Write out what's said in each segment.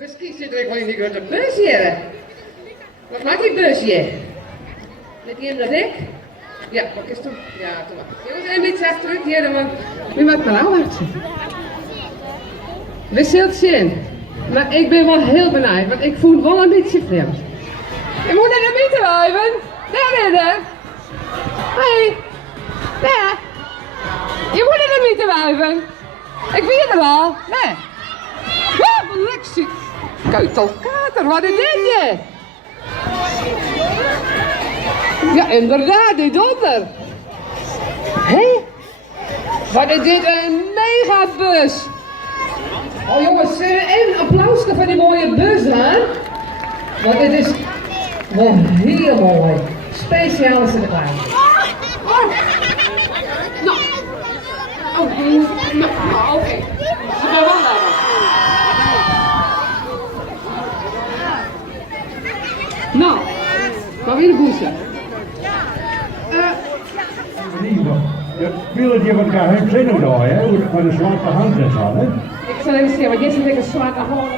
Misschien zit er wel in die grote bus hier. Wat maakt die bus hier? Met die in de dik? Ja, wat is toen? Ja, toen. Jongens, een beetje achteruit hier, want wie maakt me nou uit? We zullen zien. Maar ik ben wel heel benieuwd, want ik voel wel een beetje vreemd. Je moet naar de mythe wuiven. Daar is er. Hé. Daar. Je moet naar de mythe wuiven. Ik weet het wel. Nee. Lexie. Keutelkater, wat is dit je? Ja, inderdaad, die donder. Hé? Wat is dit een megabus? Oh jongens, even een applaus voor die mooie bus, hè? Want dit is wel heel mooi. Speciaal is het erbij. Oh. Nou. Oh, nou, oké. Ze gaan wel laten. Nou, maar weer de boezen. Je wil je met elkaar heen zinnen daar, hè? Met een zwarte hand is al, hè? Ik zal even zien, want dit zit ik een zwarte hand.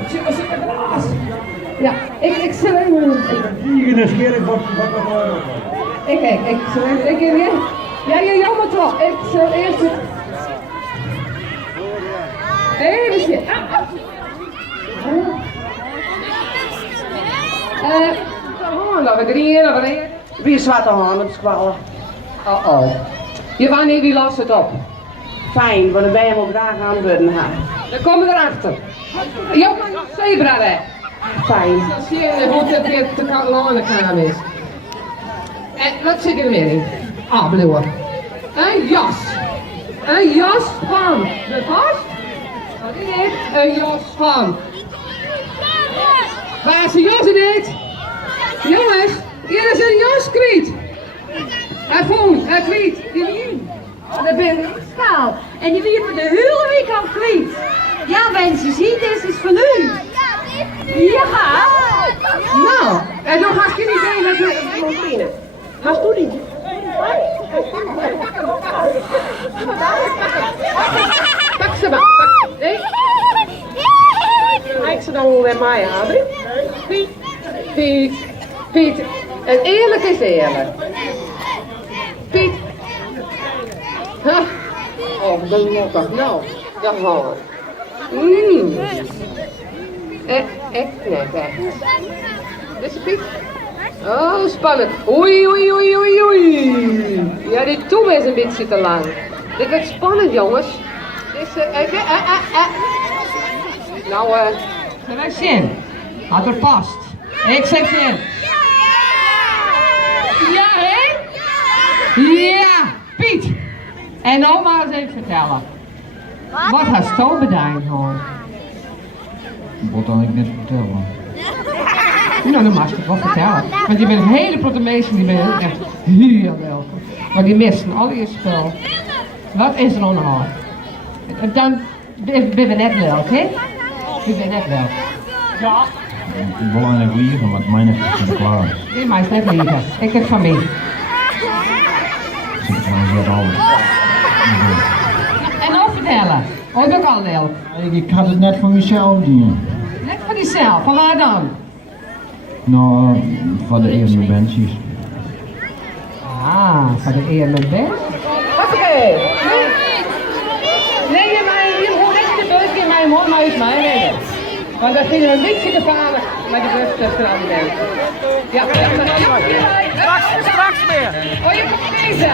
Ja, ik zal even... Hier is keer wat Ik zal even... Ik weer... Ja, jammer toch. Ik zal eerst... Even zien. Laten we drieën. Wie is zwarte handen op squallen? Oh. Je wanneer die lost het op. Fijn, want dan ben je hem ook graag aan het budden gaan. Dan komen we erachter. Ja, zebra hè. Fijn. Dan zie je hoe het weer te kalane kaam is. En wat zit er meer in? Ah, blauwe. Een jas. Een jas van de vast. Wat is dit? Een jas van. Waar is de jas in dit? Jongens, hier is een jas kwijt. Hij kwijt. Die niet. Dat ben ik schaal. En die wierpen de hele week al kwijt. Ja mensen, zie dit is van u. Ja. Nou, en dan ga ik je niet mee naar de vrienden. Hast du die? Pak ze maar. Nee? Kijk ze dan weer mij, Adrie? Piet. En eerlijk is eerlijk. Piet. Huh? Oh, dat is lekker. Nou, dat gaan we. Echt net, echt. Dit is Piet. Oh, spannend. Oei. Ja, die tube is een beetje te lang. Dit wordt spannend, jongens. Nou, gaan wij zien. Had er past. Ik zeg in. Ja, hè? Ja, Piet. En nou maar eens even vertellen. Wat gaat zo bedankt, hoor? Wat dan ik net vertellen? Nou, dan mag je het wel vertellen. Want je bent een hele protemezen, die ben echt heel welkom. Maar die missen al je spel. Wat is er aan de hand? Dan ben we net wel, oké? Ik ben net wel. Ja. Ik wil eigenlijk liegen, want mijn is er klaar. Nee, maar is net liegen. Ik heb van mij. Sinterklaas wordt alles. En nou vertellen. Oh, dat kan wel. Ik had het net voor mezelf doen. Net van jezelf. Van waar dan? Nou, van de eerste bandjes. Ah, van de eerlijk best. Oké. Nee, je hoort echt de bus in mijn mond uit mij nemen. Want dat vind ik een beetje gevaarlijk met de bus tussen al die mensen. Ja, straks meer. Oh, je komt deze.